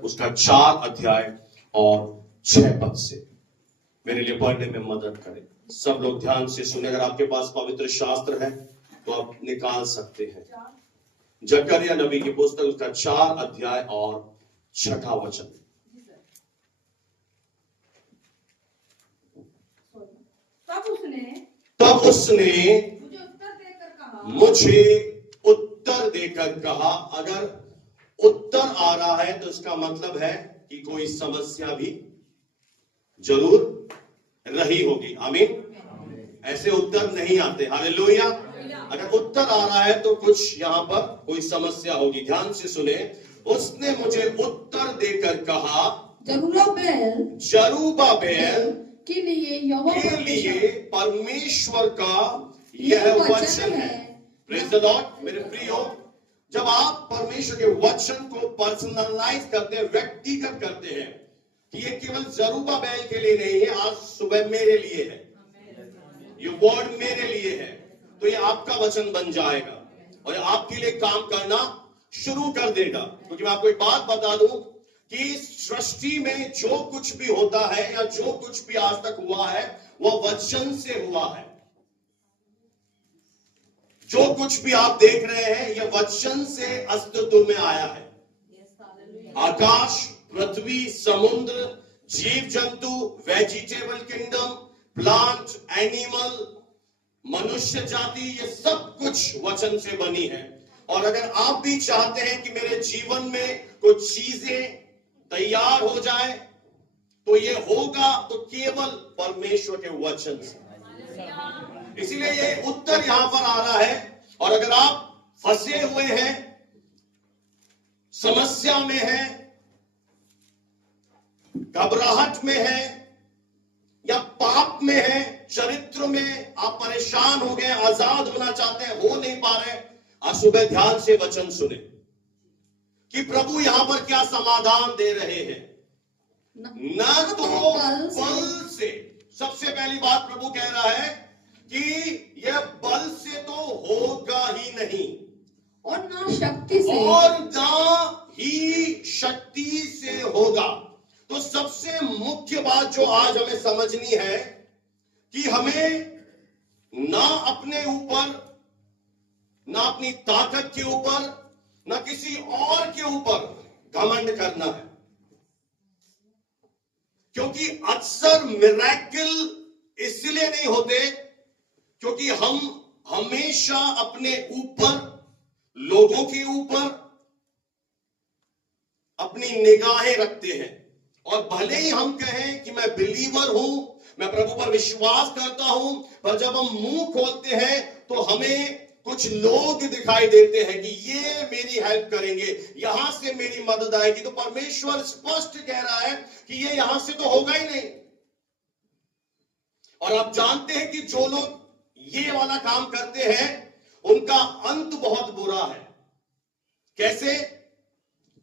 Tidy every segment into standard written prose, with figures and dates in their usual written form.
उसका 4 अध्याय और 6 पद से मेरे लिए पढ़ने में मदद करें। सब लोग ध्यान से सुने। अगर आपके पास पवित्र शास्त्र है तो आप निकाल सकते हैं। जकरिया नबी की पुस्तक उसका 4 अध्याय और 6 वचन। तब उसने मुझे उत्तर देकर कहा। अगर उत्तर आ रहा है तो इसका मतलब है कि कोई समस्या भी जरूर रही होगी। आमीन। ऐसे उत्तर नहीं आते। हालेलुया। अगर उत्तर आ रहा है तो कुछ यहां पर कोई समस्या होगी। ध्यान से सुने। उसने मुझे उत्तर देकर कहा, जरूब्बाबेल के लिए परमेश्वर का यह वचन है। Praise the Lord. मेरे प्रियो, जब आप परमेश्वर के वचन को पर्सनलाइज करते हैं, व्यक्तिगत करते हैं, कि ये केवल जरूब्बाबेल के लिए नहीं है, आज सुबह मेरे लिए है, ये वर्ड मेरे लिए है, तो ये आपका वचन बन जाएगा और ये आपके लिए काम करना शुरू कर देगा। क्योंकि मैं आपको एक बात बता दूं कि सृष्टि में जो कुछ भी होता है या जो कुछ भी आज तक हुआ है वह वचन से हुआ है। जो कुछ भी आप देख रहे हैं यह वचन से अस्तित्व में आया है। आकाश, पृथ्वी, समुद्र, जीव जंतु, वेजिटेबल किंगडम, प्लांट, एनिमल, मनुष्य जाति, ये सब कुछ वचन से बनी है। और अगर आप भी चाहते हैं कि मेरे जीवन में कुछ चीजें तैयार हो जाए तो ये होगा तो केवल परमेश्वर के वचन से। इसीलिए ये उत्तर यहां पर आ रहा है। और अगर आप फंसे हुए हैं, समस्या में हैं, घबराहट में हैं या पाप में हैं, चरित्र में आप परेशान हो गए, आजाद होना चाहते हैं, हो नहीं पा रहे, आज सुबह ध्यान से वचन सुने कि प्रभु यहां पर क्या समाधान दे रहे हैं। न तो बल से, सबसे पहली बात प्रभु कह रहा है कि यह बल से तो होगा ही नहीं, और ना शक्ति से, और ना ही शक्ति से होगा। तो सबसे मुख्य बात जो आज हमें समझनी है कि हमें ना अपने ऊपर, ना अपनी ताकत के ऊपर, ना किसी और के ऊपर घमंड करना है। क्योंकि अक्सर मिरेकल इसलिए नहीं होते क्योंकि हम हमेशा अपने ऊपर, लोगों के ऊपर अपनी निगाहें रखते हैं। और भले ही हम कहें कि मैं बिलीवर हूं, मैं प्रभु पर विश्वास करता हूं, पर जब हम मुंह खोलते हैं तो हमें कुछ लोग दिखाई देते हैं कि ये मेरी हेल्प करेंगे, यहां से मेरी मदद आएगी। तो परमेश्वर स्पष्ट कह रहा है कि ये यहां से तो होगा ही नहीं। और आप जानते हैं कि जो लोग ये वाला काम करते हैं उनका अंत बहुत बुरा है। कैसे?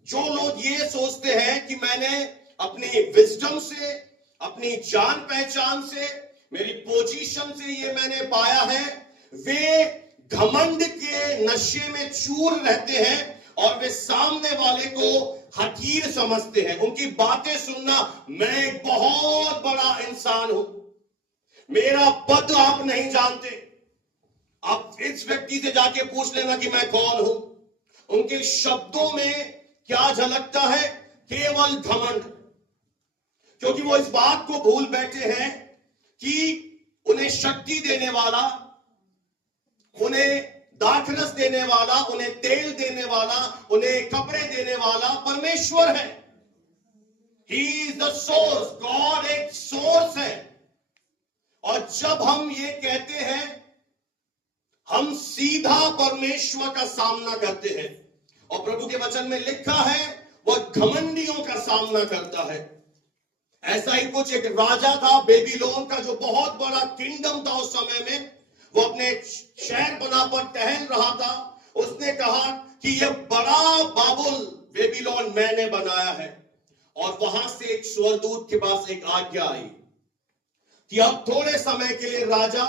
जो लोग ये सोचते हैं कि मैंने अपनी विजडम से, अपनी जान पहचान से, मेरी पोजीशन से ये मैंने पाया है, वे घमंड के नशे में चूर रहते हैं और वे सामने वाले को हकीर समझते हैं। उनकी बातें सुनना, मैं एक बहुत बड़ा इंसान हूं, मेरा पद आप नहीं जानते, आप इस व्यक्ति से जाके पूछ लेना कि मैं कौन हूं। उनके शब्दों में क्या झलकता है? केवल घमंड। क्योंकि वो इस बात को भूल बैठे हैं कि उन्हें शक्ति देने वाला, उन्हें दाखरस देने वाला, उन्हें तेल देने वाला, उन्हें कपड़े देने वाला परमेश्वर है। He is the source. God एक सोर्स है। और जब हम ये कहते हैं, हम सीधा परमेश्वर का सामना करते हैं। और प्रभु के वचन में लिखा है वह घमंडियों का सामना करता है। ऐसा ही कुछ एक राजा था बेबीलोन का, जो बहुत बड़ा किंगडम था उस समय में। वो अपने शहर बना पर टहल रहा था। उसने कहा कि यह बड़ा बाबुल बेबीलोन मैंने बनाया है। और वहां से एक स्वर्गदूत के पास एक आज्ञा आई कि अब थोड़े समय के लिए राजा,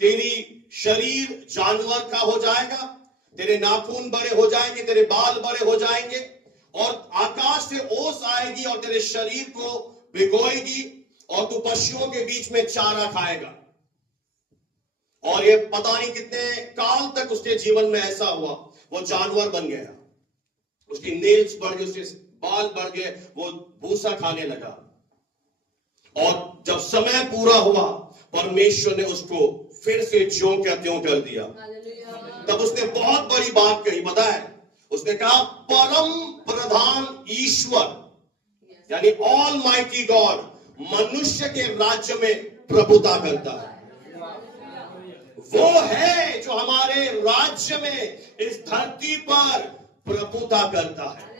तेरी शरीर जानवर का हो जाएगा, तेरे नाखून बड़े हो जाएंगे, तेरे बाल बड़े हो जाएंगे, और आकाश से आएगी और तेरे शरीर को भिगोएगी और तू पशुओं के बीच में चारा खाएगा। और ये पता नहीं कितने काल तक उसके जीवन में ऐसा हुआ, वो जानवर बन गया, उसकी नेल्स बढ़ गए, उसके बाल बढ़ गए, वो भूसा खाने लगा। और जब समय पूरा हुआ, परमेश्वर ने उसको फिर से ज्यों क्या त्यों कर दिया। तब उसने बहुत बड़ी बात कही, पता है, उसने कहा परम प्रधान ईश्वर यानी ऑल माइटी गॉड मनुष्य के राज्य में प्रभुता करता है। वो है जो हमारे राज्य में इस धरती पर प्रभुता करता है।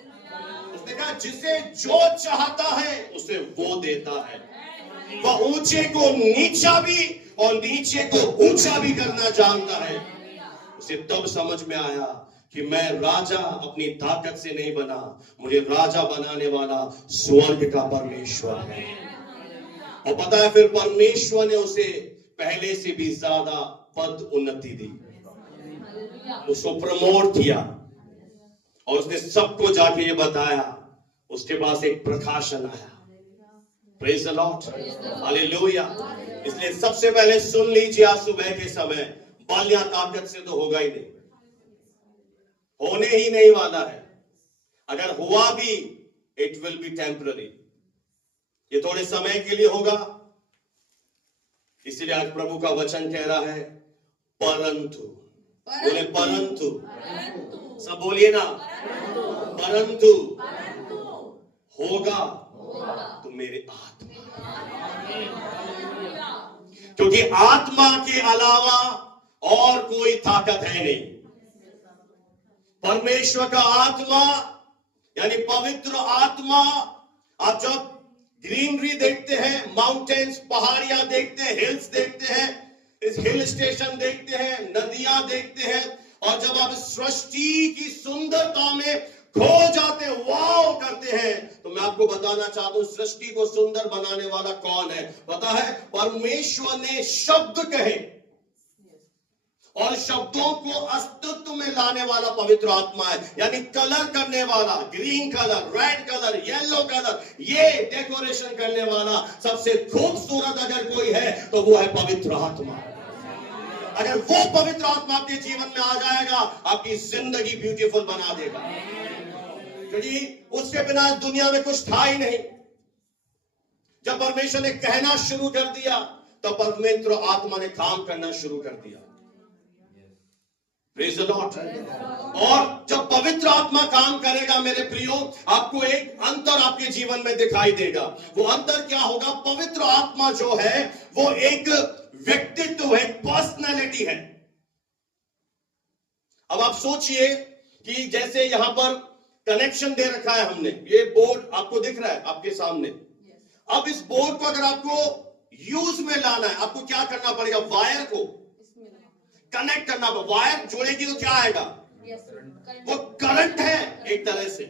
उसने कहा जिसे जो चाहता है उसे वो देता है। वह ऊंचे को नीचा भी और नीचे को ऊंचा भी करना जानता है। उसे तब समझ में आया कि मैं राजा अपनी ताकत से नहीं बना, मुझे राजा बनाने वाला स्वर्ग का परमेश्वर है। और पता है, फिर परमेश्वर ने उसे पहले से भी ज्यादा पद उन्नति दी, उसको प्रमोट किया और उसने सबको जाके ये बताया। उसके पास एक प्रकाशन आया। Praise the Lord, hallelujah. इसलिए सबसे पहले सुन लीजिए, आज सुबह के समय बल या ताकत से तो होगा ही नहीं, होने ही नहीं वाला है। अगर हुआ भी इट विल बी टेम्पररी, ये थोड़े समय के लिए होगा। इसलिए आज प्रभु का वचन कह रहा है परंतु, बोले परंतु, सब बोलिए ना, परंतु होगा तो मेरे आत्मा, क्योंकि आत्मा के अलावा और कोई ताकत है नहीं। परमेश्वर का आत्मा यानी पवित्र आत्मा। आप जब ग्रीनरी देखते हैं, माउंटेन्स, पहाड़ियां देखते हैं, हिल्स देखते हैं, इस हिल स्टेशन देखते हैं, नदियां देखते हैं, और जब आप सृष्टि की सुंदरता में खो जाते हैं, वाव करते हैं, तो मैं आपको बताना चाहता हूं सृष्टि को सुंदर बनाने वाला कौन है पता है? परमेश्वर ने शब्द कहे और शब्दों को अस्तित्व में लाने वाला पवित्र आत्मा है। यानी कलर करने वाला, green colour, red colour, yellow colour, ये डेकोरेशन करने वाला सबसे खूबसूरत अगर कोई है तो वो है पवित्र आत्मा। अगर वो पवित्र आत्मा आपके जीवन में आ जाएगा, आपकी जिंदगी ब्यूटीफुल बना देगा, क्योंकि उसके बिना दुनिया में कुछ था ही नहीं। जब परमेश्वर ने कहना शुरू कर दिया तो पवित्र आत्मा ने काम करना शुरू कर दिया। Praise the Lord. और जब पवित्र आत्मा काम करेगा मेरे प्रियो, आपको एक अंतर आपके जीवन में दिखाई देगा। वो अंतर क्या होगा? पवित्र आत्मा जो है वो एक व्यक्तित्व है, पर्सनैलिटी है। अब आप सोचिए कि जैसे यहां पर कनेक्शन दे रखा है हमने, ये बोर्ड आपको दिख रहा है आपके सामने। अब इस बोर्ड को अगर आपको यूज में लाना है, आपको क्या करना पड़ेगा? वायर को कनेक्ट करना पड़ेगा। वायर जोड़ेगी तो क्या आएगा? वो करंट है एक तरह से।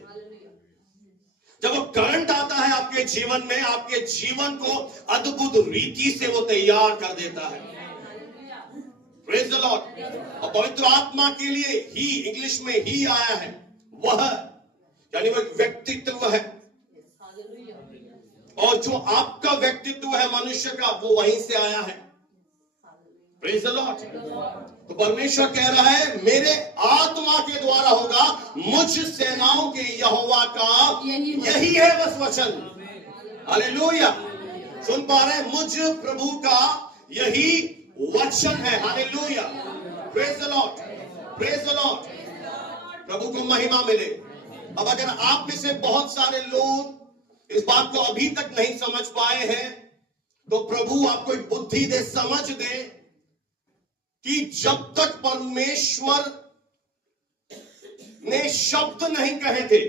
जब वो करंट आता है आपके जीवन में, आपके जीवन को अद्भुत रीति से वो तैयार कर देता है। Praise the Lord. और पवित्र आत्मा के लिए ही, इंग्लिश में ही आया है, वह यानी वो एक व्यक्तित्व है। और जो आपका व्यक्तित्व है मनुष्य का, वो वहीं से आया है। Praise the Lord. तो परमेश्वर कह रहा है मेरे आत्मा के द्वारा होगा, मुझ सेनाओं के यहोवा का यही है बस वचन। हालेलुया। सुन पा रहे हैं? मुझ प्रभु का यही वचन है। Hallelujah. Praise the Lord, praise the Lord. प्रभु को महिमा मिले। अब अगर आप में से बहुत सारे लोग इस बात को अभी तक नहीं समझ पाए हैं, तो प्रभु आपको एक बुद्धि दे, समझ दे कि जब तक परमेश्वर ने शब्द नहीं कहे थे,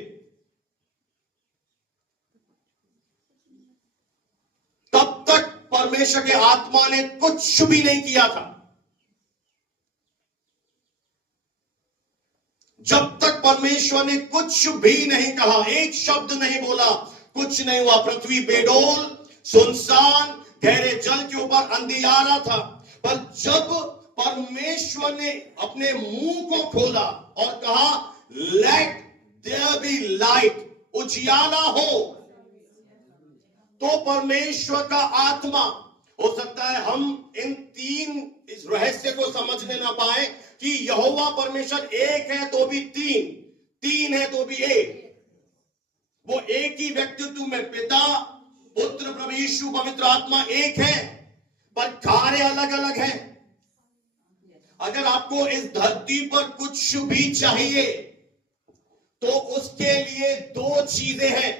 तब तक परमेश्वर के आत्मा ने कुछ भी नहीं किया था। जब तक परमेश्वर ने कुछ भी नहीं कहा, एक शब्द नहीं बोला, कुछ नहीं हुआ। पृथ्वी बेडोल, सुनसान, गहरे जल के ऊपर अंधियारा था। पर जब परमेश्वर ने अपने मुंह को खोला और कहा लेट देयर बी लाइट, उजियाला हो, तो परमेश्वर का आत्मा, हो सकता है हम इन तीन इस रहस्य को समझने ना पाए कि यहोवा परमेश्वर एक है तो भी तीन, तीन है तो भी एक। वो एक ही व्यक्तित्व में पिता, पुत्र, प्रभु यीशु, पवित्र आत्मा एक है, पर कार्य अलग अलग है। अगर आपको इस धरती पर कुछ भी चाहिए तो उसके लिए दो चीजें हैं।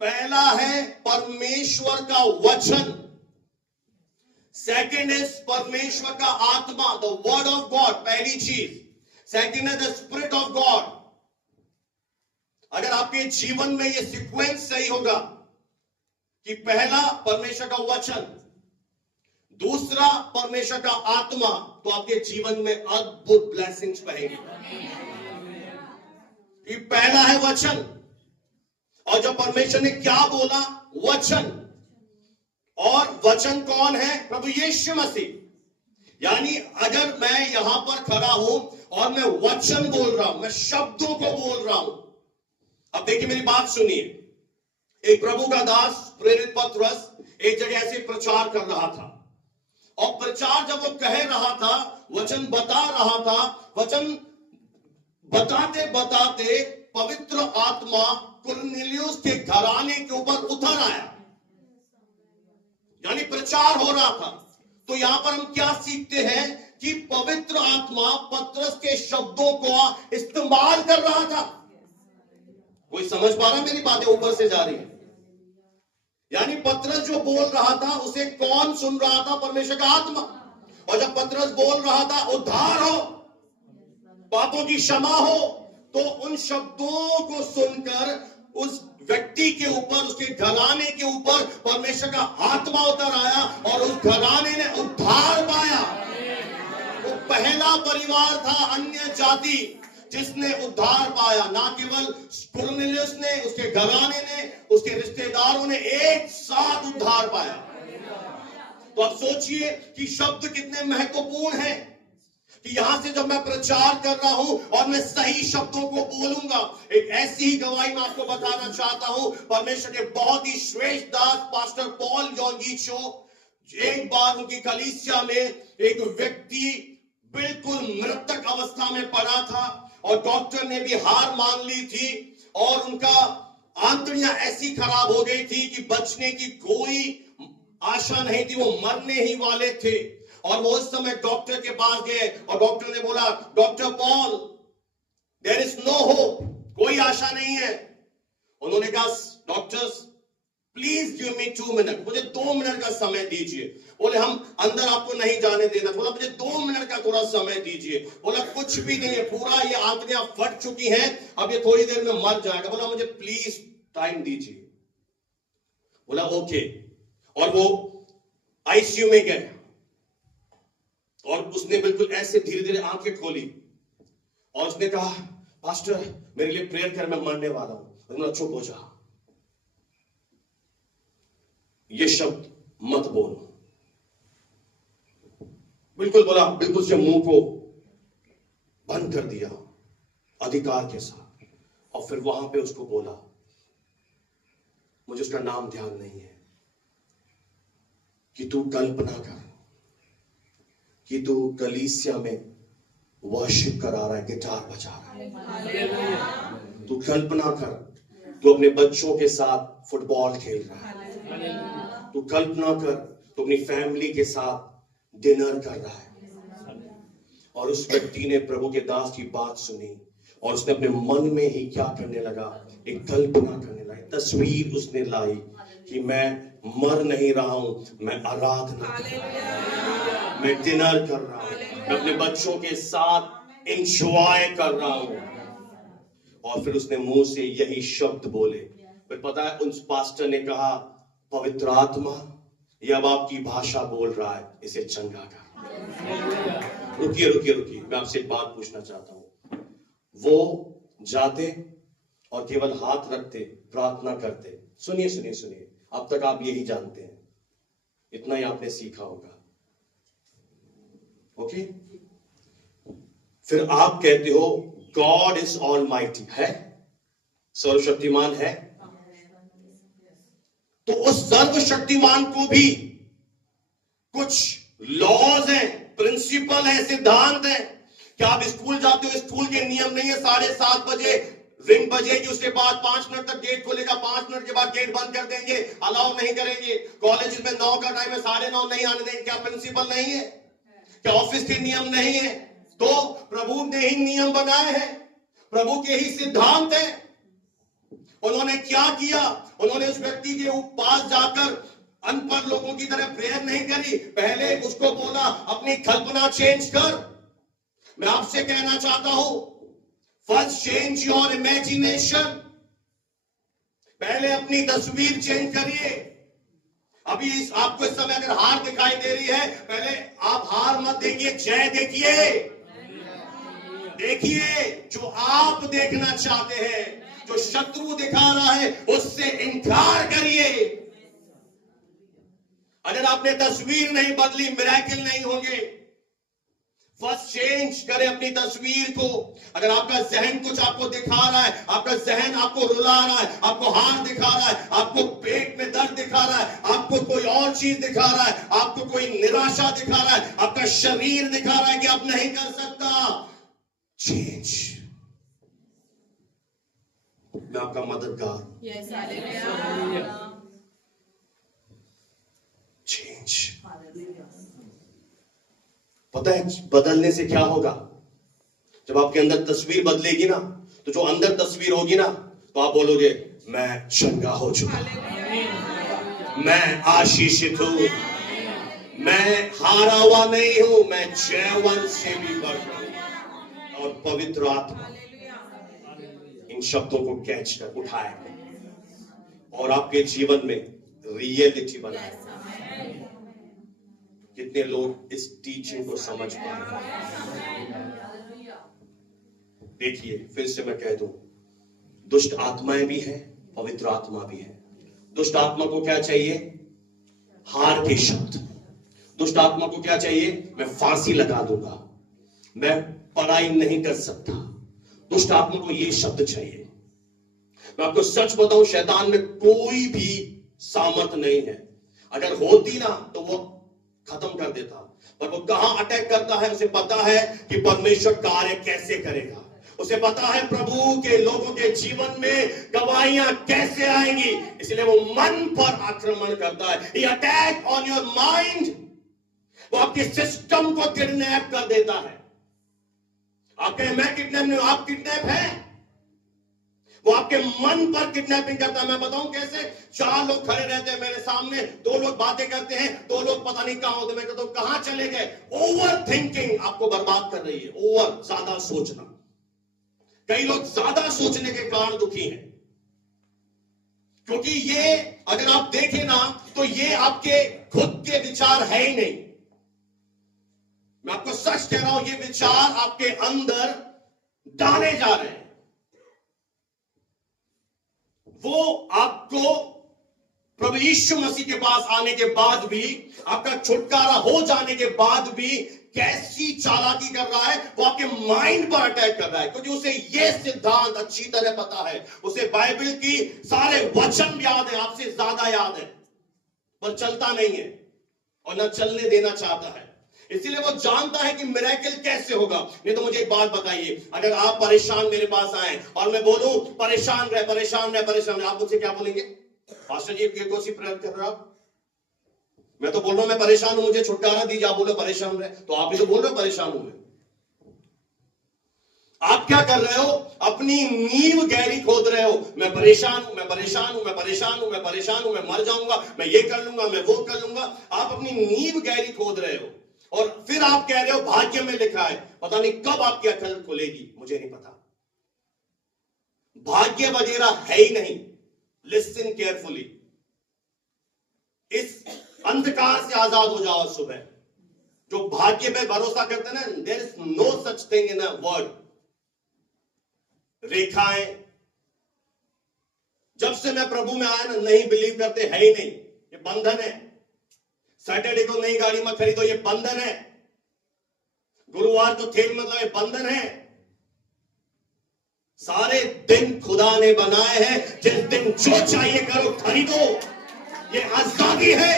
पहला है परमेश्वर का वचन, सेकंड इज परमेश्वर का आत्मा, द वर्ड ऑफ गॉड, पहली चीज। सेकंड है द स्पिरिट ऑफ गॉड। अगर आपके जीवन में यह सीक्वेंस सही होगा कि पहला परमेश्वर का वचन, दूसरा परमेश्वर का आत्मा, तो आपके जीवन में अद्भुत ब्लेसिंग्स बहेंगे। कि पहला है वचन, और जब परमेश्वर ने क्या बोला, वचन, और वचन कौन है? प्रभु यीशु मसीह। यानी अगर मैं यहां पर खड़ा हूं और मैं वचन बोल रहा हूं, मैं शब्दों को बोल रहा हूं। अब देखिए मेरी बात सुनिए। एक प्रभु का दास प्रेरित पत्रस एक जगह ऐसे प्रचार कर रहा था, और प्रचार जब वो कह रहा था, वचन बता रहा था, वचन बताते बताते पवित्र आत्मा कुरनेलियुस के घराने के ऊपर उतर आया। यानी प्रचार हो रहा था। तो यहां पर हम क्या सीखते हैं कि पवित्र आत्मा पत्रस के शब्दों को इस्तेमाल कर रहा था। कोई समझ पा रहा? मेरी बातें ऊपर से जा रही है। यानी पत्रस जो बोल रहा था उसे कौन सुन रहा था? परमेश्वर का आत्मा। और जब पत्रस बोल रहा था उद्धार हो, पापों की क्षमा हो, तो उन शब्दों को सुनकर उस व्यक्ति के ऊपर, उसके घराने के ऊपर परमेश्वर का आत्मा उतर आया और उस घराने ने उद्धार पाया। वो पहला परिवार था अन्य जाति जिसने उद्धार पाया। ना केवल कुरनेलियुस ने, उसके घराने ने, उसके रिश्तेदारों ने एक साथ उद्धार पाया। तो आप सोचिए कि शब्द कितने महत्वपूर्ण हैं, कि यहां से जब मैं प्रचार कर रहा हूं और मैं सही शब्दों को बोलूंगा। एक ऐसी ही गवाही मैं आपको बताना चाहता हूं। परमेश्वर के बहुत ही श्रेष्ठ दास पास्टर पॉल जॉन गीचो, एक बार उनकी कलीसिया में एक व्यक्ति बिल्कुल मृतक अवस्था में पड़ा था, और डॉक्टर ने भी हार मान ली थी, और उनका आंतड़ियां ऐसी खराब हो गई थी कि बचने की कोई आशा नहीं थी, वो मरने ही वाले थे। और वो उस समय डॉक्टर के पास गए, और डॉक्टर ने बोला, doctor Paul, there is no hope, कोई आशा नहीं है। उन्होंने कहा, doctors please give me 2 minute, मुझे 2 मिनट का समय दीजिए। बोले हम अंदर आपको नहीं जाने देना। बोला मुझे 2 मिनट का थोड़ा समय दीजिए। बोला कुछ भी नहीं है, पूरा ये आंतड़ियां फट चुकी हैं, अब ये थोड़ी देर में मर जाएगा। बोला मुझे प्लीज टाइम दीजिए। बोला ओके। और वो आईसीयू में गए, और उसने बिल्कुल ऐसे धीरे धीरे आंखें खोली, और उसने कहा, पास्टर मेरे लिए प्रेयर कर, मैं मरने वाला हूं। उन्होंने चुप हो जा, ये शब्द मत बोल। बिल्कुल बोला, बिल्कुल से मुंह को बंद कर दिया अधिकार के साथ, और फिर वहां पे उसको बोला, मुझे उसका नाम ध्यान नहीं है, कि तू कल्पना कर कि तू कलीसिया में वर्शिप करा रहा है, गिटार बजा रहा है। तू कल्पना कर, तू अपने बच्चों के साथ फुटबॉल खेल रहा है। तू कल्पना कर, तू अपनी फैमिली के साथ डिनर कर रहा है। और उस व्यक्ति ने प्रभु के दास की बात सुनी, और उसने अपने मन में ही क्या करने लगा, एक कल्पना करने लगा, तस्वीर उसने लाई कि मैं मर नहीं रहा हूं, मैं आराधना कर रहा हूं, मैं डिनर कर रहा हूं, मैं अपने बच्चों के साथ एंजॉय कर रहा हूं। और फिर उसने मुंह से यही शब्द बोले। फिर पता है उस पास्टर ने कहा, पवित्र आत्मा ये अब आपकी भाषा बोल रहा है, इसे चंगा कर। रुकिए रुकिए रुकिए, मैं आपसे एक बात पूछना चाहता हूं। वो जाते और केवल हाथ रखते, प्रार्थना करते। सुनिए सुनिए सुनिए, अब तक आप यही जानते हैं, इतना ही आपने सीखा होगा, ओके? फिर आप कहते हो गॉड इज ऑलमाइटी, है सर्वशक्तिमान है, तो उस सर्वशक्तिमान को भी कुछ लॉज हैं, प्रिंसिपल है, सिद्धांत है। क्या आप स्कूल जाते हो, स्कूल के नियम नहीं है 7:30 बजे रिंग बजेगी, उसके बाद 5 मिनट तक गेट खोलेगा, 5 मिनट के बाद गेट बंद कर देंगे, अलाउ नहीं करेंगे। कॉलेज में 9 का टाइम है, 9:30 नहीं आने देंगे। क्या प्रिंसिपल नहीं है? क्या ऑफिस के नियम नहीं है? तो प्रभु ने ही नियम बनाए हैं, प्रभु के ही सिद्धांत है। उन्होंने क्या किया? उन्होंने उस व्यक्ति के पास जाकर अनपढ़ लोगों की तरह प्रेयर नहीं करी, पहले उसको बोला अपनी कल्पना चेंज कर। मैं आपसे कहना चाहता हूं, फर्स्ट चेंज योर इमेजिनेशन। पहले अपनी तस्वीर चेंज करिए। अभी आपको इस समय अगर हार दिखाई दे रही है, पहले आप हार मत देखिए, जय देखिए। देखिए जो आप देखना चाहते हैं, जो शत्रु दिखा रहा है, उससे इनकार करिए। अगर आपने तस्वीर नहीं बदली, मिरेकल नहीं होंगे। फर्स्ट चेंज करें अपनी तस्वीर को। अगर आपका जहन कुछ आपको दिखा रहा है, आपका जहन आपको रुला रहा है, आपको हार दिखा रहा है, आपको पेट में दर्द दिखा रहा है, आपको कोई और चीज दिखा रहा है, आपको कोई निराशा दिखा रहा है, आपका शरीर दिखा रहा है कि आप नहीं कर सकता, चेंज। मैं आपका मददगार। चेंज। पता है बदलने से क्या होगा? जब आपके अंदर तस्वीर बदलेगी ना, तो जो अंदर तस्वीर होगी ना, तो आप बोलोगे मैं चंगा हो चुका, मैं आशीषित हूं, मैं हारा हुआ नहीं हूं, मैं जयवंत से भी बढ़कर। और पवित्र आत्मा इन शब्दों को कैच कर उठाए और आपके जीवन में रियलिटी बनाए। कितने लोग इस टीचिंग को समझ पा रहे हैं? देखिए फिर से मैं कह दूं, दुष्ट आत्माएं भी हैं, पवित्र आत्मा भी है। दुष्ट आत्मा को क्या चाहिए? हार के शब्द। दुष्ट आत्मा को क्या चाहिए? मैं फांसी लगा दूंगा, मैं पढ़ाई नहीं कर सकता। दुष्ट आत्मा को ये शब्द चाहिए। मैं आपको सच बताऊं, शैतान में कोई भी सामर्थ नहीं है। अगर होती ना तो वो खत्म कर देता, पर वो कहां अटैक करता है? उसे पता है कि परमेश्वर कार्य कैसे करेगा, उसे पता है प्रभु के लोगों के जीवन में गवाहियां कैसे आएंगी, इसलिए वो मन पर आक्रमण करता है। He attack on your mind। वो आपके सिस्टम को किडनैप कर देता है। आप कहें मैं किडनैप नहीं हूं, आप किडनैप है। वो आपके मन पर किडनैपिंग करता है। मैं बताऊं कैसे? 4 लोग खड़े रहते हैं मेरे सामने, 2 लोग बातें करते हैं, 2 लोग पता नहीं कहां होते। मैं कहता हूं कहां चले गए? ओवर थिंकिंग आपको बर्बाद कर रही है। ओवर, ज्यादा सोचना। कई लोग ज्यादा सोचने के कारण दुखी हैं, क्योंकि ये अगर आप देखें ना, तो ये आपके खुद के विचार है ही नहीं। मैं आपको सच कह रहा हूं, ये विचार आपके अंदर डाले जा रहे हैं। वो आपको प्रभु यीशु मसीह के पास आने के बाद भी, आपका छुटकारा हो जाने के बाद भी कैसी चालाकी कर रहा है? वो आपके माइंड पर अटैक कर रहा है, क्योंकि उसे ये सिद्धांत अच्छी तरह पता है। उसे बाइबल की सारे वचन याद है, आपसे ज्यादा याद है, पर चलता नहीं है और ना चलने देना चाहता है। इसीलिए वो जानता है कि मिरेकल कैसे होगा। नहीं तो मुझे एक बात बताइए, अगर आप परेशान मेरे पास आए और मैं बोलूं परेशान रहे, परेशान रहे, परेशान रहे, आप मुझसे क्या बोलेंगे? पास्टर जी कौन सी प्रेयर कर रहे हो आप? मैं तो बोल रहा हूं मैं परेशान हूं, मुझे छुटकारा दीजिए, आप बोलो परेशान रहे, तो आप ही तो बोल रहे हो परेशान हूं मैं। आप क्या कर रहे हो? अपनी नींव गहरी खोद रहे हो। मैं परेशान हूं, मैं परेशान हूं, मैं परेशान हूं, मैं परेशान हूं, मैं मर जाऊंगा, मैं ये कर लूंगा, मैं वो कर लूंगा। आप अपनी नींव गहरी खोद रहे हो और फिर आप कह रहे हो भाग्य में लिखा है। पता नहीं कब आपकी अकल खुलेगी, मुझे नहीं पता। भाग्य वगैरह है ही नहीं। Listen carefully. इस अंधकार से आजाद हो जाओ सुबह। जो भाग्य पे भरोसा करते ना, there is no such thing in a word. रेखाएं, जब से मैं प्रभु में आया ना, नहीं बिलीव करते, है ही नहीं। ये बंधन है। सैटरडे को नई गाड़ी मत खरीदो, ये बंधन है। गुरुवार को खेल मतलब ये बंधन है। सारे दिन खुदा ने बनाए हैं, जिस दिन जो चाहिए करो, खरीदो। ये आजादी है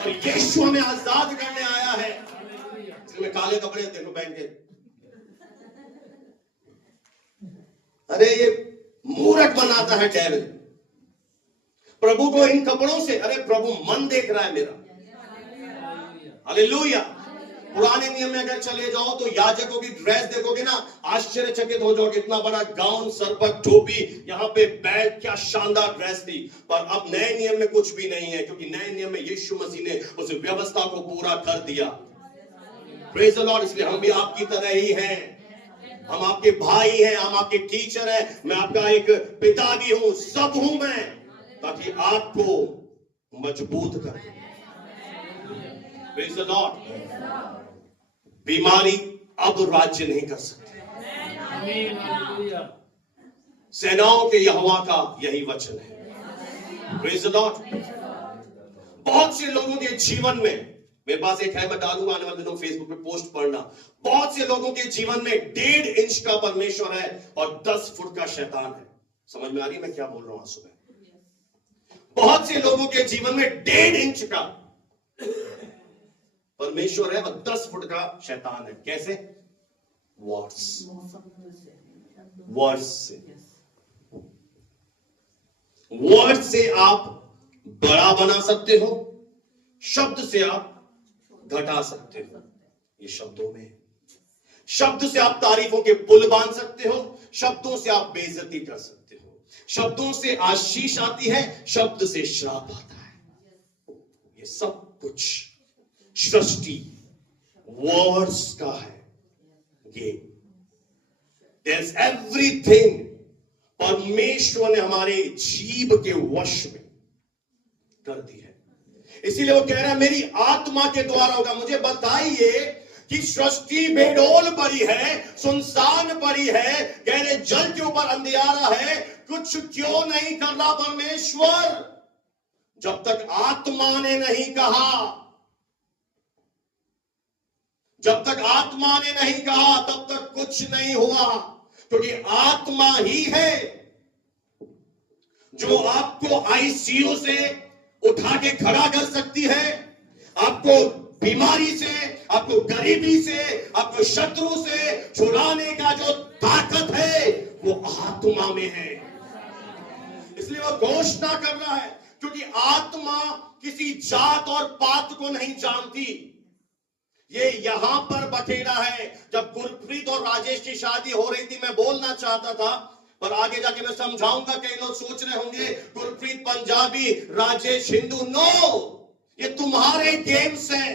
और यीशु हमें आजाद करने आया है। इसमें काले कपड़े देखो पहन के, अरे ये मूर्ख बनाता है डेविल प्रभु को इन कपड़ों से। अरे प्रभु मन देख रहा है मेरा। हालेलुया। पुराने नियम में अगर चले जाओ तो याजकों की ड्रेस देखोगे ना, आश्चर्यचकित हो जाओगे। इतना बड़ा गाउन, सर पर टोपी, यहाँ पे बैग, क्या शानदार ड्रेस थी। पर अब नए नियम में कुछ भी नहीं है, क्योंकि नए नियम में यीशु मसीह ने उस व्यवस्था को पूरा कर दिया। Praise the Lord. इसलिए हम भी आपकी तरह ही हैं, हम आपके भाई हैं, हम आपके टीचर हैं, मैं आपका एक पिता भी हूं, सब हूं मैं, ताकि आपको मजबूत कर। Praise the Lord. बीमारी अब राज्य नहीं कर सकती। सेनाओं के यहोवा का यही वचन है। Praise the Lord. बहुत से लोगों के जीवन में, मेरे पास एक है, मैं डालूंगा आने वाले दिनों फेसबुक पे पोस्ट पढ़ना। बहुत से लोगों के जीवन में 1.5 इंच का परमेश्वर है और 10 फुट का शैतान है। समझ में आ रही है मैं क्या बोल रहा हूं आज सुबह? बहुत से लोगों के जीवन में 1.5 इंच का परमेश्वर है और 10 फुट का शैतान है। कैसे? वर्ड्स से। वर्ड से आप बड़ा बना सकते हो, शब्द से आप घटा सकते हो। ये शब्दों में, शब्द से आप तारीफों के पुल बांध सकते हो, शब्दों से आप बेइज्जती कर सकते हो। शब्दों से आशीष आती है, शब्द से श्राप आता है। ये सब कुछ सृष्टि वर्ड्स का है गेम। There's everything परमेश्वर ने हमारे जीव के वश में कर दी है। इसीलिए वो कह रहा है मेरी आत्मा के द्वारा होगा। मुझे बताइए कि सृष्टि बेडोल पड़ी है, सुनसान पड़ी है, गहरे जल के ऊपर अंधियारा है, कुछ क्यों नहीं कर रहा परमेश्वर? जब तक आत्मा ने नहीं कहा, जब तक आत्मा ने नहीं कहा तब तक कुछ नहीं हुआ। क्योंकि आत्मा ही है जो आपको आईसीयू से उठा के खड़ा कर सकती है, आपको बीमारी से, आपको गरीबी से, आपको शत्रु से छुड़ाने का जो ताकत है वो आत्मा में है। इसलिए वो घोषणा कर रहा है, क्योंकि आत्मा किसी जात और पात को नहीं जानती। ये यहां पर बखेड़ा है। जब गुरप्रीत और राजेश की शादी हो रही थी, मैं बोलना चाहता था पर आगे जाके मैं समझाऊंगा। कई लोग सोच रहे होंगे गुरप्रीत पंजाबी, राजेश हिंदू। नो, ये तुम्हारे गेम्स हैं।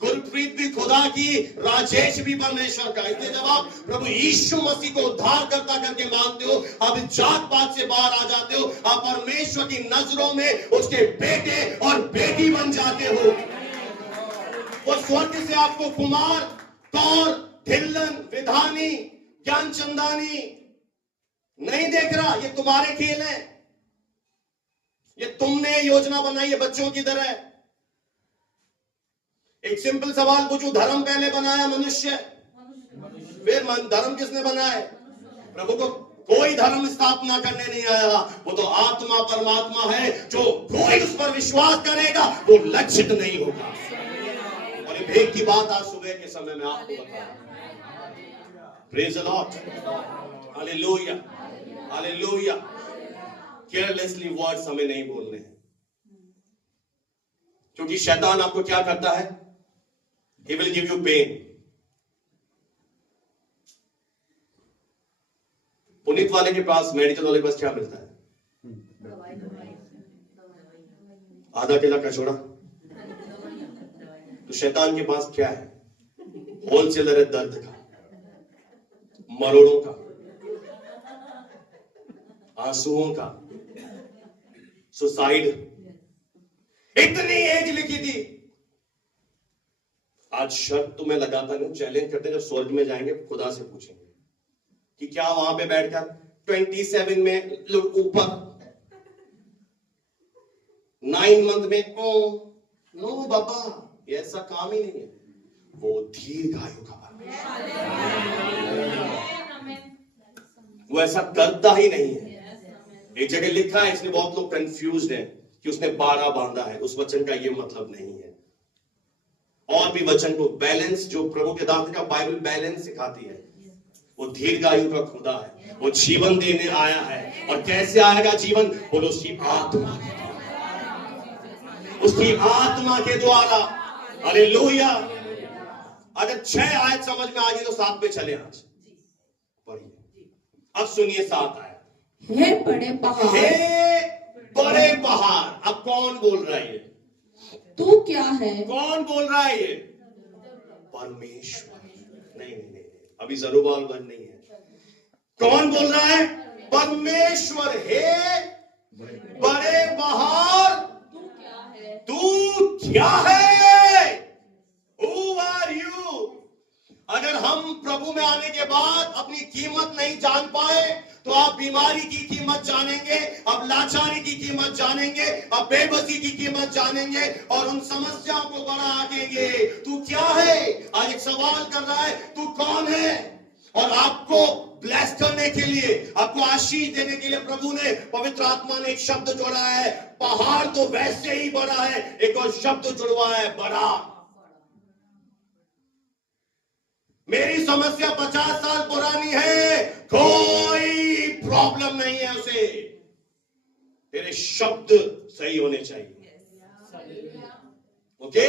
गुरप्रीत भी खुदा की, राजेश भी परमेश्वर का। इसलिए जब आप प्रभु यीशु मसीह को उद्धारकर्ता करके मानते हो, आप जात पात से बाहर आ जाते हो, आप परमेश्वर की नजरों में उसके बेटे और बेटी बन जाते हो। वो स्वर्ग से आपको कुमार, कौर, ढिल्लन, विधानी, ज्ञानचंदानी नहीं देख रहा। ये तुम्हारे खेल हैं, ये तुमने योजना बनाई है बच्चों की तरह। एक सिंपल सवाल पूछूं, धर्म पहले बनाया मनुष्य, फिर धर्म किसने बनाया? प्रभु को कोई धर्म स्थापना करने नहीं आया। वो तो आत्मा परमात्मा है। जो कोई उस पर विश्वास करेगा वो लज्जित नहीं होगा। और ये भेद की बात आज सुबह के समय में आपको बता। Praise the Lord, hallelujah, hallelujah. Carelessly words हमें नहीं बोलने हैं, क्योंकि शैतान आपको क्या करता है? He will give you pain. Puneet वाले के पास, मेडिकल वाले के पास क्या मिलता है? आधा किलो कचौड़ा। तो शैतान के पास क्या है? होलसेलर है दर्द का, मरोड़ों का, आंसुओं का, सुसाइड। इतनी एज लिखी थी। आज शर्त तो मैं लगाता नहीं, चैलेंज करते हैं, जब स्वर्ग में जाएंगे खुदा से पूछेंगे कि क्या वहां पे बैठकर 27 में लोग ऊपर 9 मंथ में नो बाबा, ये ऐसा काम ही नहीं है। वो दीर्घायु का वो ऐसा करता ही नहीं है। एक जगह लिखा है, इसलिए बहुत लोग कंफ्यूज्ड हैं कि उसने 12 बांधा है, उस वचन का ये मतलब नहीं है। और भी वचन को बैलेंस, जो प्रभु के दास का बाइबल बैलेंस सिखाती है। वो दीर्घायु का खुदा है, वो जीवन देने आया है। और कैसे आएगा जीवन? बोलो, उसकी आत्मा, उसकी आत्मा के द्वारा। हालेलुया। अगर 6 आयत समझ में आ गई तो 7 पे चले आज पढ़िए। अब सुनिए 7 आयत। हे बड़े पहाड़, हे बड़े पहाड़। अब कौन बोल रहा है? ये तू क्या है? कौन बोल रहा है? ये परमेश्वर। नहीं नहीं नहीं, अभी जरूरबाल नहीं है। कौन बोल रहा है? परमेश्वर। हे बड़े पहाड़, तू क्या है? तू क्या है? Who are you? अगर हम प्रभु में आने के बाद अपनी कीमत नहीं जान पाए तो आप बीमारी की कीमत जानेंगे, अब लाचारी की कीमत जानेंगे, अब बेबसी की कीमत जानेंगे और उन समस्याओं को बड़ा आंकेंगे। तू क्या है? आज एक सवाल कर रहा है, तू कौन है? और आपको ब्लेस करने के लिए, आपको आशीष देने के लिए प्रभु ने, पवित्र आत्मा ने एक शब्द जोड़ा है। पहाड़ तो वैसे ही बड़ा है, एक और शब्द जुड़वा है, बड़ा। मेरी समस्या 50 साल पुरानी है, कोई प्रॉब्लम नहीं है उसे। तेरे शब्द सही होने चाहिए। ओके?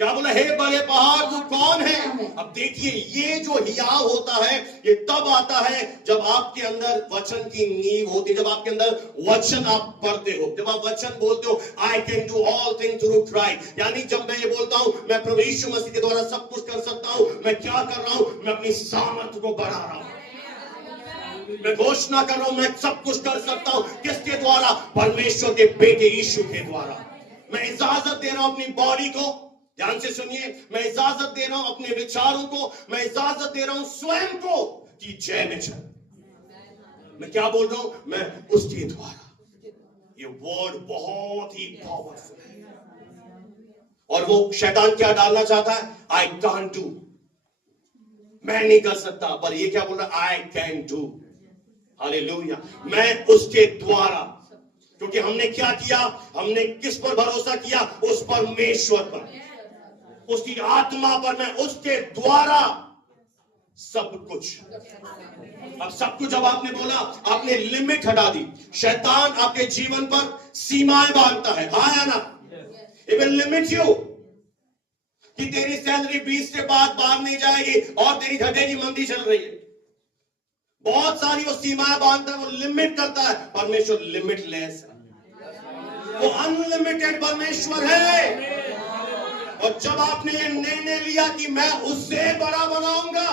क्या बोला? हे बड़े पहाड़, तू कौन है? अब देखिए, ये जो हियाव होता है ये तब आता है जब आपके अंदर वचन की नींव होती है, जब आपके अंदर वचन आप पढ़ते हो, जब आप वचन बोलते हो, I can do all things through Christ. यानी जब मैं ये बोलता हूं मैं प्रभु यीशु मसीह के द्वारा सब कुछ कर सकता हूं, मैं क्या कर रहा हूं? मैं अपनी सामर्थ्य को बढ़ा रहा हूं। मैं घोषणा कर रहा हूं मैं सब कुछ कर सकता हूं। किसके द्वारा? परमेश्वर के बेटे यीशु के द्वारा। मैं इजाजत दे रहा हूं अपनी बॉडी को, ध्यान से सुनिए, मैं इजाजत दे रहा हूं अपने विचारों को, मैं इजाजत दे रहा हूं स्वयं को कि जय में चल। मैं क्या बोल रहा हूं? मैं उसके द्वारा। ये वर्ड बहुत ही पावरफुल है। और वो शैतान क्या डालना चाहता है? आई कांट डू, मैं नहीं कर सकता, पर ये क्या बोल रहा है? I can do. हालेलुया। मैं उसके द्वारा। क्योंकि हमने क्या किया? हमने किस पर भरोसा किया? उस परमेश्वर पर, उसकी आत्मा पर। मैं उसके द्वारा सब कुछ। अब सब कुछ जब आपने बोला, आपने लिमिट हटा दी। शैतान आपके जीवन पर सीमाएं बांधता है, आया ना? इट विल लिमिट यू कि तेरी सैलरी 20 से बाद बाहर नहीं जाएगी और तेरी घटे की मंदी चल रही है। बहुत सारी वो सीमाएं बांधता है, वो लिमिट करता है। परमेश्वर लिमिटलेस है, वो अनलिमिटेड परमेश्वर है। और जब आपने ये निर्णय लिया कि मैं उससे बड़ा बनाऊंगा,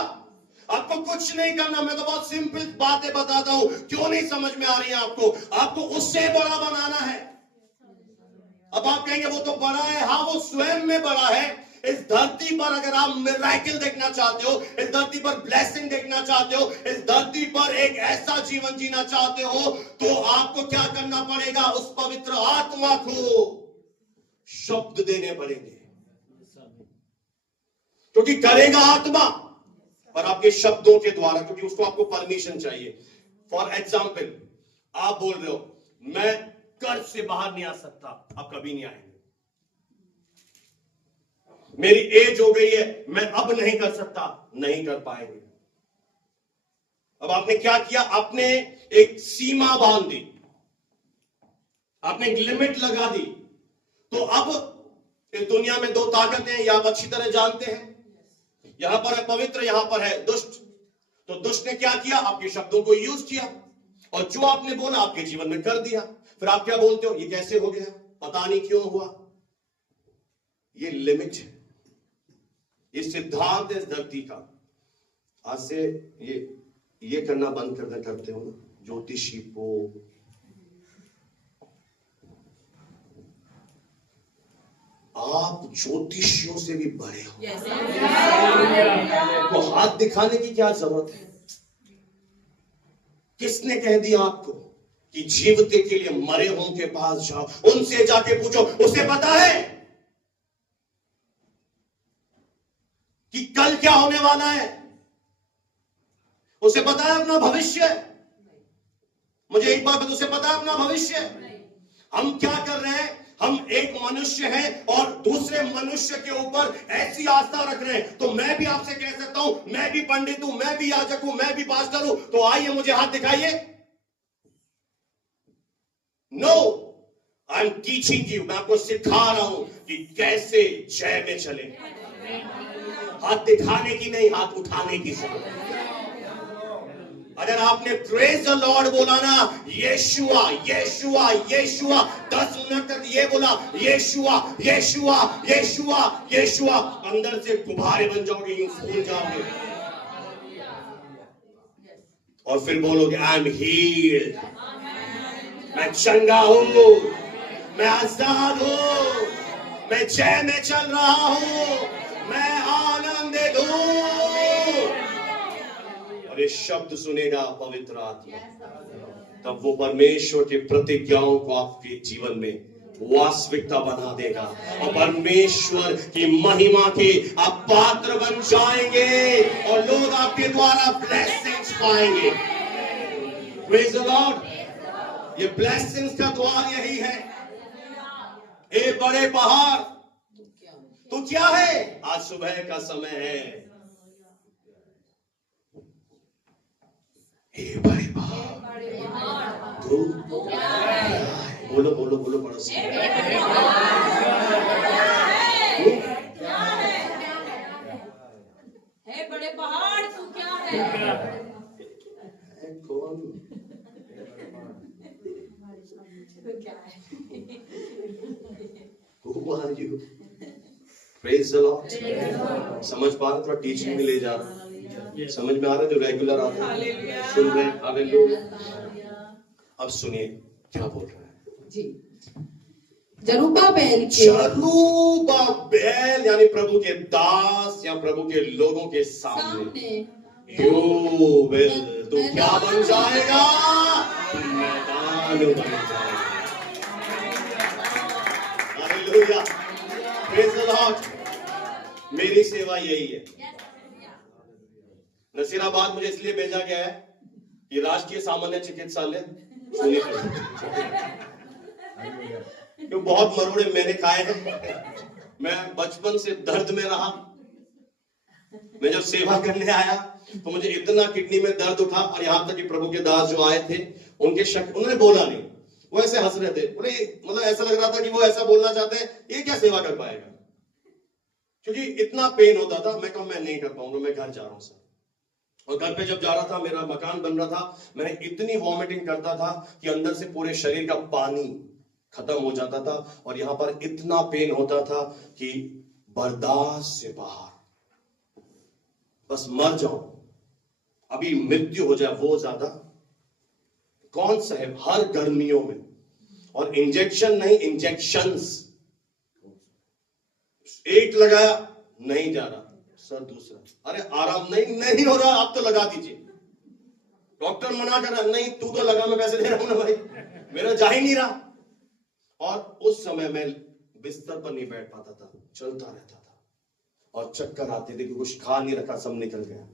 आपको कुछ नहीं करना। मैं तो बहुत सिंपल बातें बताता हूं, क्यों नहीं समझ में आ रही है आपको? आपको उससे बड़ा बनाना है। अब आप कहेंगे वो तो बड़ा है। हाँ, वो स्वयं में बड़ा है। इस धरती पर अगर आप मिरेकल देखना चाहते हो, इस धरती पर ब्लेसिंग देखना चाहते हो, इस धरती पर एक ऐसा जीवन जीना चाहते हो, तो आपको क्या करना पड़ेगा? उस पवित्र आत्मा को शब्द देने पड़ेंगे। क्योंकि करेगा आत्मा, पर आपके शब्दों के द्वारा, क्योंकि उसको आपको परमिशन चाहिए। फॉर एग्जाम्पल, आप बोल रहे हो मैं कर्ज से बाहर नहीं आ सकता, आप कभी नहीं आएंगे। मेरी एज हो गई है, मैं अब नहीं कर सकता, नहीं कर पाएंगे। अब आपने क्या किया? आपने एक सीमा बांध दी, आपने एक लिमिट लगा दी। तो अब इस दुनिया में 2 ताकतें हैं, यह आप अच्छी तरह जानते हैं। यहां पर है पवित्र, यहां पर है दुष्ट। तो दुष्ट ने क्या किया? आपके शब्दों को यूज किया और जो आपने बोला आपके जीवन में कर दिया। फिर आप क्या बोलते हो? ये कैसे हो गया? पता नहीं क्यों हुआ। ये लिमिट है, ये सिद्धांत है इस धरती का। आज से ये करना बंद करते हो ना, ज्योतिषी को, आप ज्योतिषियों से भी बड़े हो। तो हाथ दिखाने की क्या जरूरत है? किसने कह दिया आपको कि जीवते के लिए मरे हों के पास जाओ? उनसे जाके पूछो, उसे पता है कि कल क्या होने वाला है? उसे पता है अपना भविष्य? मुझे एक बात, उसे पता है अपना भविष्य? हम क्या कर रहे हैं? हम एक मनुष्य हैं और दूसरे मनुष्य के ऊपर ऐसी आस्था रख रहे हैं। तो मैं भी आपसे कह सकता हूं, मैं भी पंडित हूं, मैं भी याजक हूं, मैं भी पास्टर हूं, तो आइए मुझे हाथ दिखाइए। No, I am teaching you, मैं आपको सिखा रहा हूं कि कैसे जय में चले। हाथ दिखाने की नहीं, हाथ उठाने की जरूरत है। अगर आपने प्रेज द लॉर्ड बोला ना, यीशुआ यीशुआ यीशुआ, 10 मिनट तक ये बोला, यीशुआ यीशुआ यीशुआ यीशुआ, अंदर से गुब्बारे बन जाओगे, यूं फूल जाओगे। और फिर बोलोगे, आई एम हील्ड, मैं चंगा हूं, मैं आजाद हूं, मैं जय में चल रहा हूं, मैं आनंदित हूं। और ये शब्द सुनेगा पवित्र आत्मा, तब वो परमेश्वर की प्रतिज्ञाओं को आपके जीवन में वास्तविकता बना देगा और परमेश्वर की महिमा के आप पात्र बन जाएंगे और लोग आपके द्वारा ब्लेसिंग्स पाएंगे। Praise the Lord. ये ब्लेसिंग्स का द्वार यही है। ए बड़े पहाड़, तू क्या है? आज सुबह का समय है। ए बड़े पहाड़, तू बोलो बोलो बोलो पड़ोसी, हे बड़े पहाड़, तू क्या है? कौन? क्या है? Who are you? Praise the Lord. समझ पा रहे? थोड़ा टीचिंग में ले जा रहा, समझ में आ रहा है? जो रेगुलर आता है सुन रहे हैं। हालेलुया। अब सुनिए क्या बोल रहा है जी। जरुब्बाबेल यानी प्रभु के दास या प्रभु के लोगों के सामने यू विल, तू क्या बन जाएगा? मैदान बन जाएगा। Hallelujah, praise the Lord. मेरी सेवा यही है। नसीराबाद मुझे इसलिए भेजा गया है कि राष्ट्रीय सामान्य चिकित्सालय क्यों, बहुत मरोड़े मैंने खाए हैं। मैं बचपन से दर्द में रहा। मैं जब सेवा करने आया तो मुझे इतना किडनी में दर्द उठा, और यहां तक कि प्रभु के दास जो आए थे उनके शक, उन्होंने बोला नहीं, वो ऐसे हंस रहे थे। बोले, मतलब ऐसा लग रहा था कि वो ऐसा बोलना चाहते हैं, ये क्या सेवा कर पाएगा, क्योंकि इतना पेन होता था। मैं कहा मैं नहीं कर पाऊंगा, मैं घर जा रहा हूं सर। और घर पे जब जा रहा था, मेरा मकान बन रहा था, मैंने इतनी वॉमिटिंग करता था कि अंदर से पूरे शरीर का पानी खत्म हो जाता था, और यहां पर इतना पेन होता था कि बर्दाश्त से बाहर, बस मर जाऊं, अभी मृत्यु हो जाए वो ज्यादा कौन सा है। हर गर्मियों में, और इंजेक्शन नहीं, इंजेक्शंस। एक लगाया नहीं जा रहा सर, दूसरा, अरे आराम नहीं हो रहा, आप तो लगा दीजिए। डॉक्टर मना कर रहा, नहीं तू तो लगा, मैं पैसे दे रहा हूं ना भाई, मेरा जा ही नहीं रहा। और उस समय मैं बिस्तर पर नहीं बैठ पाता था, चलता रहता था, और चक्कर आते थे कि कुछ खा नहीं रखा, सब निकल गया।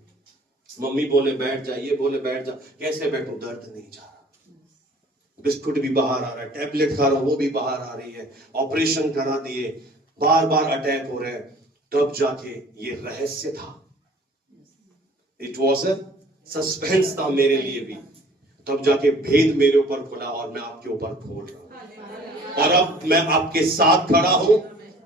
मम्मी बोले बैठ जा, ये बोले बैठ जा, कैसे बैठूं, दर्द नहीं जा रहा, बिस्कुट भी बाहर आ रहा है, टैबलेट खा रहा हूं वो भी बाहर आ रही है, ऑपरेशन करा दिए, बार बार अटैक हो रहे हैं। तब जाके ये रहस्य था, इट वॉज अ सस्पेंस था मेरे लिए भी। तब जाके भेद मेरे ऊपर खुला, और मैं आपके ऊपर खोल रहा हूं। और अब मैं आपके साथ खड़ा हूं,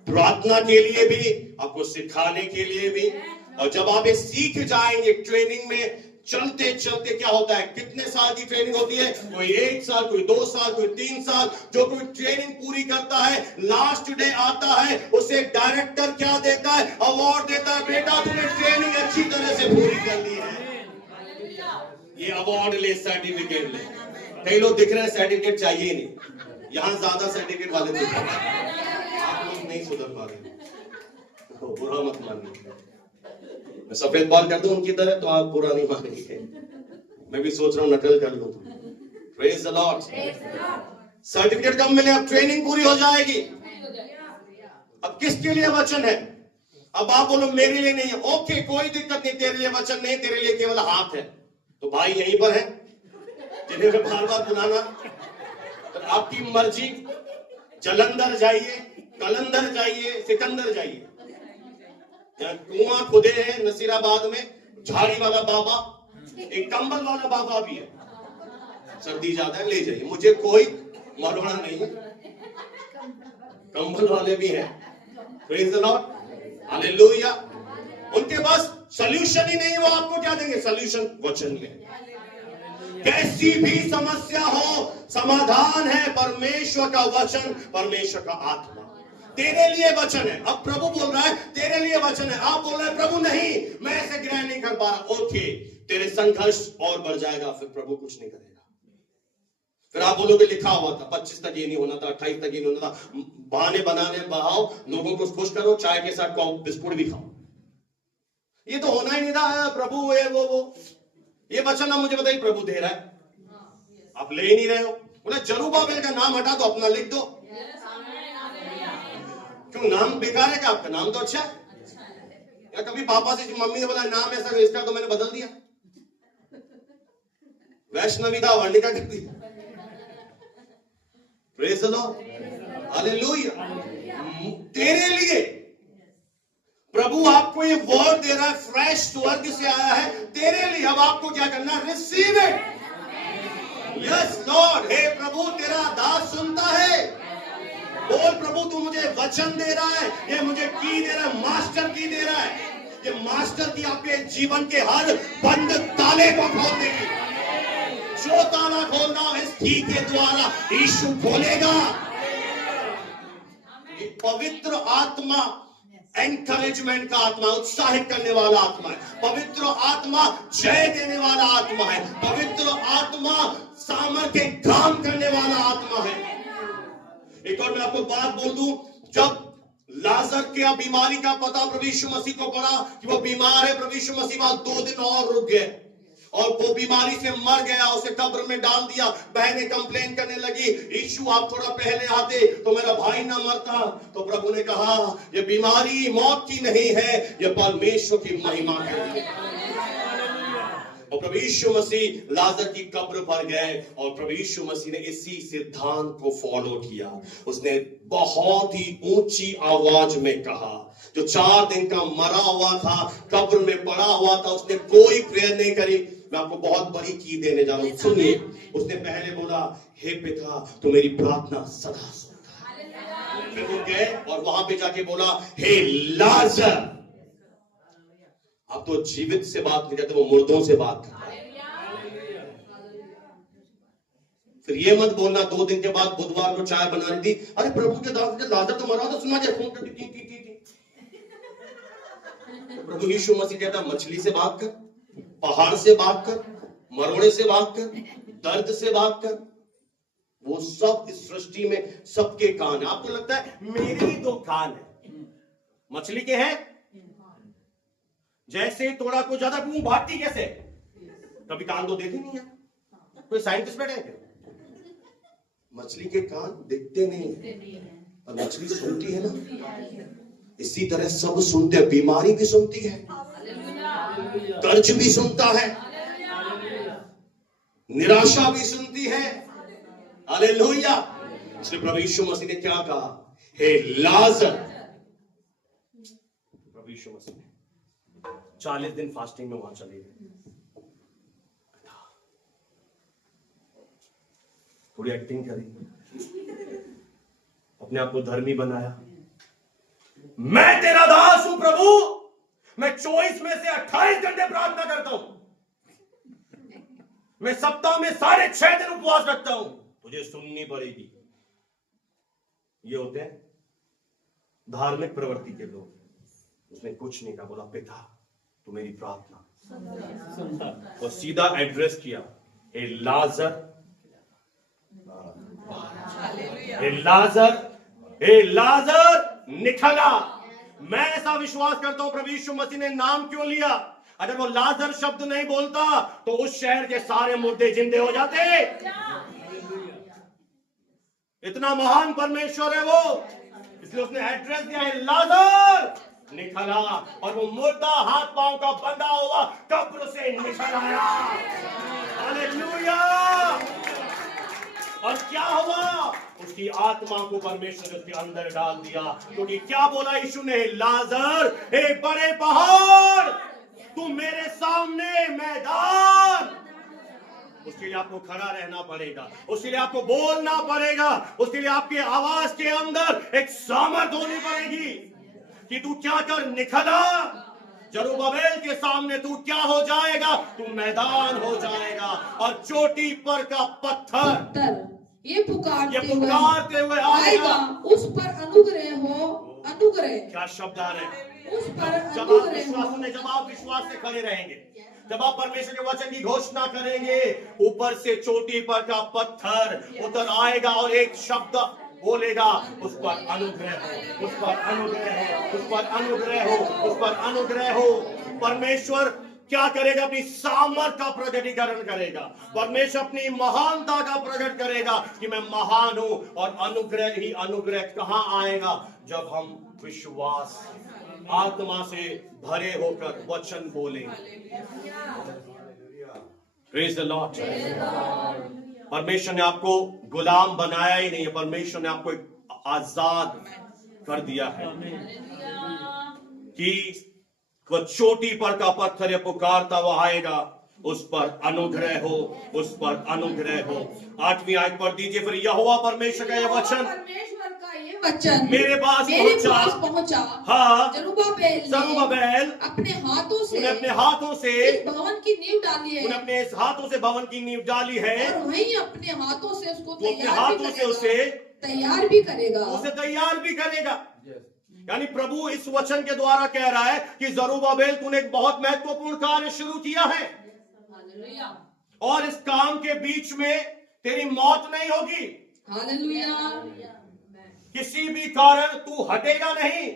प्रार्थना के लिए भी, आपको सिखाने के लिए भी। और जब आप ये सीख जाएंगे ट्रेनिंग में, चलते चलते क्या होता है, कितने साल की ट्रेनिंग होती है, कोई 1 साल, कोई 2 साल, कोई 3 साल। जो कोई ट्रेनिंग पूरी करता है, लास्ट डे आता है, उसे डायरेक्टर क्या देता है, अवार्ड देता है, बेटा तूने ट्रेनिंग अच्छी तरह से पूरी कर ली है, ये अवार्ड ले, सर्टिफिकेट ले। कई लोग दिख रहे हैं सर्टिफिकेट चाहिए ही नहीं, यहां ज्यादा सर्टिफिकेट वाले दिख रहे हैं। आप लोग नहीं सुधर पा रहे, बुरा मत मानिए। मैं सफेद बाल कर दूं उनकी तरह तो आप बुरा नहीं मानेंगे। मैं भी सोच रहा हूं नकल कर लूं। Praise the Lord. सर्टिफिकेट कब मिले, अब ट्रेनिंग पूरी हो जाएगी। अब किसके लिए वचन है? अब आप बोलो मेरे लिए नहीं है, ओके कोई दिक्कत नहीं, तेरे लिए वचन नहीं, तेरे लिए केवल हाथ है। तो भाई यहीं पर है जिन्हें मैं बार बार बुलाना, तो आपकी मर्जी, जलंधर जाइए, कलंदर जाइए, सिकंदर जाइए, यहाँ कुआं खुदे हैं नसीराबाद में, झाड़ी वाला बाबा, एक कंबल वाला बाबा भी है, सर्दी ज्यादा है ले जाइए, मुझे कोई मरोड़ा नहीं है, कंबल वाले भी हैं। Praise the Lord, hallelujah. उनके पास सॉल्यूशन ही नहीं, वो आपको क्या देंगे? सॉल्यूशन वचन में। कैसी भी समस्या हो, समाधान है परमेश्वर का वचन, परमेश्वर का आत्मा। तेरे लिए वचन है। अब प्रभु बोल रहा है तेरे लिए वचन है, आप बोल रहे हैं प्रभु नहीं, मैं ऐसे ग्रहण नहीं कर पा रहा। ओके, तेरे संघर्ष और बढ़ जाएगा, फिर प्रभु कुछ नहीं करेगा। फिर आप बोलोगे लिखा हुआ था 25 तक ये नहीं होना था, 28 तक ये नहीं होना था। बहाने बनाने बहाओ, लोगों को खुश करो, चाय के साथ बिस्कुट भी खाओ। ये तो होना ही नहीं था, प्रभु ये वो ये वचन आप मुझे बताइए प्रभु दे रहा है, आप ले ही नहीं रहे हो। बोले जरूबाबेल का नाम हटा दो, अपना लिख दो। क्यों, नाम बेकार है क्या? आपका नाम तो अच्छा है। या कभी पापा से मम्मी ने बोला नाम ऐसा इसका, तो मैंने बदल दिया, वैष्णवी था वर्णिका कर दी। Praise the Lord, hallelujah. तेरे लिए प्रभु आपको ये वर्ड दे रहा है, फ्रेश स्वर्ग से आया है तेरे लिए। अब आपको क्या करना? Receive it. यस लॉर्ड, हे प्रभु तेरा दास सुनता है। बोल प्रभु तू मुझे वचन दे रहा है, ये मुझे की दे रहा है, मास्टर की दे रहा है। ये मास्टर की आपके जीवन के हर बंद ताले को खोल देगी। जो ताला खोलना इस की के द्वारा यीशु खोलेगा। ये पवित्र आत्मा एनकरेजमेंट का आत्मा, उत्साहित करने वाला आत्मा है। पवित्र आत्मा जय देने वाला आत्मा है। पवित्र आत्मा सामर्थ्य काम करने वाला आत्मा है। एक और मैं आपको बात बोल दूं, जब लाजर के बीमारी का पता प्रभु यीशु मसीह को पड़ा कि वो बीमार है, प्रभु यीशु मसीह वहां 2 दिन और रुक गए और वो बीमारी से मर गया, उसे कब्र में डाल दिया। बहनें कंप्लेन करने लगी, यीशु आप थोड़ा पहले आते तो मेरा भाई ना मरता। तो प्रभु ने कहा ये बीमारी मौत की नहीं है, ये परमेश्वर की महिमा के लिए। और प्रभु यीशु मसीह लाजर की कब्र पर गए और प्रभु यीशु मसीह ने इसी सिद्धांत को फॉलो किया। उसने बहुत ही ऊंची आवाज में कहा, जो 4 दिन का मरा हुआ था, कब्र में पड़ा हुआ था, उसने कोई प्रेयर नहीं करी। मैं आपको बहुत बड़ी की देने जा रहा हूं, सुनिए। उसने पहले बोला हे पिता तू मेरी प्रार्थना सदा सुनता है। फिर वो गए और वहां पे जाके बोला हे लाजर। अब तो जीवित से बात नहीं करते, वो मुर्दों से बात करता है। फिर ये मत बोलना 2 दिन के बाद बुधवार को चाय बनानी थी, अरे प्रभु के दास ने लाजर तो मरा था, सुना जाए फोन करती थी। प्रभु यीशु मसीह कहता मछली से बात कर, पहाड़ से बात कर, मरोड़े से बात कर, दर्द से बात कर। वो सब इस सृष्टि में सबके कान है। आपको लगता है मेरे ही 2 कान है, मछली के हैं? जैसे तोड़ा को ज्यादा भागती कैसे? कभी कान तो देखे नहीं है, कोई साइंटिस्ट बैठे हैं? मछली के कान दिखते नहीं है और मछली सुनती है ना। इसी तरह सब सुनते हैं, बीमारी भी सुनती है, कर्ज भी सुनता है, निराशा भी सुनती है। हालेलुया। इसलिए प्रभु यीशु मसीह ने क्या कहा? हे लाजर। प्रभु यीशु मसीह 40 दिन फास्टिंग में वहां चले गए, थोड़ी एक्टिंग करी, अपने आप को धर्मी बनाया। मैं तेरा दास हूं प्रभु, मैं 24 में से 28 घंटे प्रार्थना करता हूं, मैं सप्ताह में 6.5 दिन उपवास रखता हूं, तुझे सुननी पड़ेगी। ये होते हैं धार्मिक प्रवृत्ति के लोग। उसने कुछ नहीं कहा, बोला पिता तू मेरी प्रार्थना, और सीधा एड्रेस किया हे लाजर, हे लाजर, हे लाजर निकला। मैं ऐसा विश्वास करता हूं प्रभु यीशु मसीह ने नाम क्यों लिया? अगर वो लाजर शब्द नहीं बोलता तो उस शहर के सारे मुर्दे जिंदे हो जाते। इतना महान परमेश्वर है वो, इसलिए उसने एड्रेस दिया है लाजर निकला, और वो मुर्दा हाथ पांव का बंधा हुआ कब्र से निकल आया। हालेलुया। और क्या हुआ, उसकी आत्मा को परमेश्वर ने उसके अंदर डाल दिया। क्योंकि क्या बोला यीशु ने, लाजर हे बड़े पहाड़ तू मेरे सामने मैदान। उसके लिए आपको खड़ा रहना पड़ेगा, उसके लिए आपको बोलना पड़ेगा, उसके लिए आपकी आवाज के अंदर एक सामर्थ होनी पड़ेगी कि तू क्या कर निकला। जरुब्बाबेल के सामने तू क्या हो जाएगा, तू मैदान हो जाएगा। और चोटी पर का पत्थर ये पुकारते हुए आएगा, उस पर अनुग्रह हो, अनुग्रह। क्या शब्द आ रहे हैं, उस पर जब आप विश्वास से खड़े रहेंगे, जब आप परमेश्वर के वचन की घोषणा करेंगे, ऊपर से चोटी पर का पत्थर उतर आएगा और एक शब्द बोलेगा, उस पर अनुग्रह हो, उस पर अनुग्रह हो, उस पर अनुग्रह हो, उस पर अनुग्रह हो। परमेश्वर क्या करेगा, अपनी सामर्थ का प्रकटीकरण करेगा। परमेश्वर अपनी महानता का प्रकट करेगा कि मैं महान हूं। और अनुग्रह ही अनुग्रह कहां आएगा, जब हम विश्वास आत्मा से भरे होकर वचन बोलेंगे। Praise the Lord. परमेश्वर ने आपको गुलाम बनाया ही नहीं है, परमेश्वर ने आपको एक आजाद कर दिया है कि वह चोटी पर का पत्थर ये पुकारता हुआ आएगा, उस पर अनुग्रह हो, उस पर अनुग्रह हो। 8वीं आयत पढ़ दीजिए, फिर यहोवा परमेश्वर का यह वचन, परमेश्वर का ये वचन मेरे पास पहुंचा। हाँ, जरुब्बाबेल अपने हाथों से, अपने हाथों से इस भवन की नींव डाली है, उन्हें अपने इस हाथों से भवन की नींव डाली है, और वहीं अपने हाथों से उसको अपने हाथों से उसे तैयार भी करेगा, उसे तैयार भी करेगा। यानी प्रभु इस वचन के द्वारा कह रहा है कि जरुब्बाबेल तूने एक बहुत महत्वपूर्ण कार्य शुरू किया है, और इस काम के बीच में तेरी मौत नहीं होगी। हालेलुया। किसी भी कारण तू हटेगा नहीं।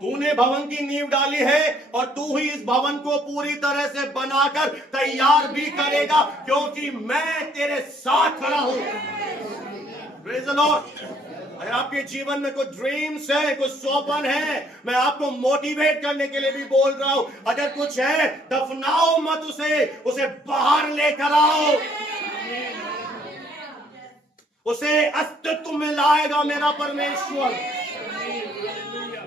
तूने भवन की नींव डाली है और तू ही इस भवन को पूरी तरह से बनाकर तैयार भी करेगा, क्योंकि मैं तेरे साथ खड़ा हूं। Praise the Lord. अगर आपके जीवन में कुछ ड्रीम्स है, कुछ स्वप्न है, मैं आपको मोटिवेट करने के लिए भी बोल रहा हूं। अगर कुछ है, दफनाओ मत उसे बाहर लेकर आओ। उसे अस्तित्व में लाएगा मेरा परमेश्वर।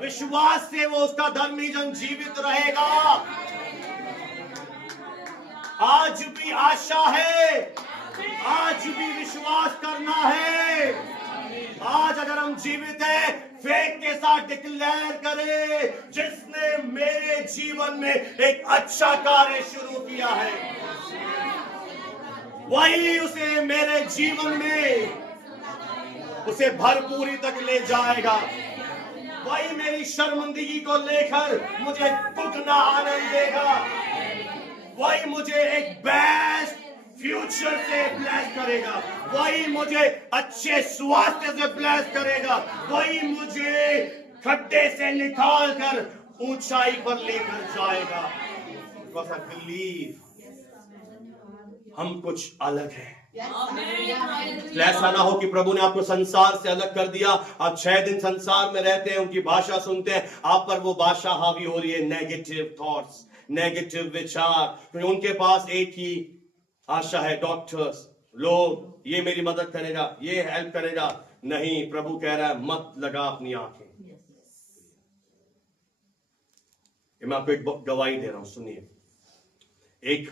विश्वास से वो उसका धर्मी जन जीवित रहेगा। आज भी आशा है, आज भी विश्वास करना है। आज अगर हम जीवित हैं, फेथ के साथ डिक्लेयर करें, जिसने मेरे जीवन में एक अच्छा कार्य शुरू किया है, वही उसे मेरे जीवन में उसे भरपूरी तक ले जाएगा। वही मेरी शर्मिंदगी को लेकर मुझे दुगना आनंद देगा। वही मुझे एक बेस्ट फ्यूचर से ब्लेस करेगा। वही मुझे अच्छे स्वास्थ्य से ब्लेस करेगा। वही मुझे खड्डे से निकाल कर ऊंचाई पर लेकर जाएगा। Because I believe हम कुछ अलग हैं। ऐसा ना हो कि प्रभु ने आपको संसार से अलग कर दिया, आप 6 दिन संसार में रहते हैं, उनकी भाषा सुनते हैं, आप पर वो भाषा हावी हो रही है, नेगेटिव थॉट्स, नेगेटिव विचार। क्योंकि उनके पास एक ही आशा है, डॉक्टर्स, लोग, ये मेरी मदद करेगा, ये हेल्प करेगा। नहीं, प्रभु कह रहा है मत लगा अपनी आंखें। मैं आपको एक गवाही दे रहा हूं, सुनिए। एक